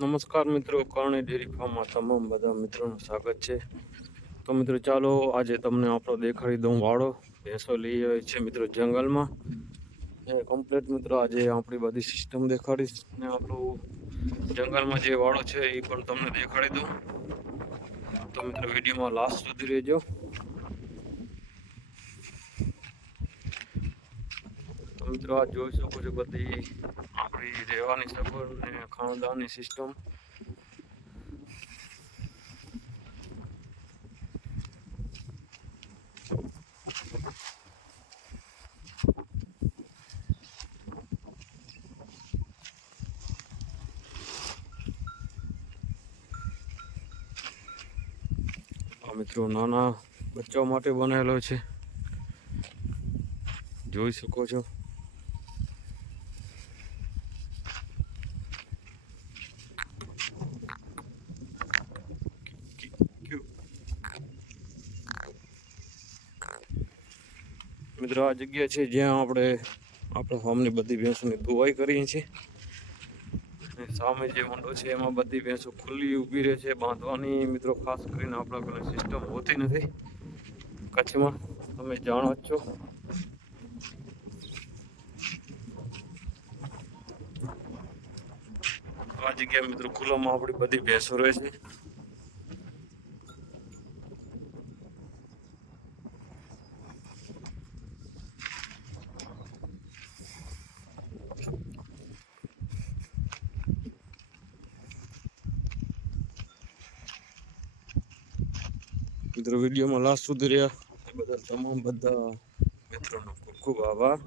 નમસ્કાર મિત્રો, કરણી ડેરી ફાર્મમાં તમામ બધા મિત્રોનું સ્વાગત છે. તો મિત્રો, ચાલો આજે તમને આપણો દેખાડી દઉં વાળો ભેંસો લઈ આવ્યો છે મિત્રો જંગલમાં. એ કમ્પ્લીટ મિત્રો, આજે આપણી બધી સિસ્ટમ દેખાડીશ ને આપણું જંગલમાં જે વાળો છે એ પણ તમને દેખાડી દઉં. તો મિત્રો, વિડીયોમાં લાસ્ટ સુધી રહેજો. મિત્રો, આ જોઈ શકો છો બધી આપણી રહેવાની સગવડ ને ખાણદાનની સિસ્ટમ મિત્રો નાના બચ્ચાઓ માટે બનેલો છે. જોઈ શકો છો. મિત્રો, આ જગ્યા છે જ્યાં આપણે આપણા ફાર્મની બધી ભેંસોની ધોવાઈ કરીએ છીએ. સામે જે ઊંડો છે, એમાં બધી ભેંસો ખુલ્લી ઊભી રહે છે. બાંધવાની મિત્રો, ખાસ કરીને આપણા કોઈ સિસ્ટમ હોતી નથી. કચ્છમાં, તમે જાણો જ છો. આ જગ્યાએ મિત્રો, ખુલ્લામાં આપણી બધી ભેંસો રહે છે. મિત્રો વિડીયોમાં લાસ્ટ સુધી રહ્યા એ બદલ તમામ બધા મિત્રોનો ખૂબ ખૂબ આભાર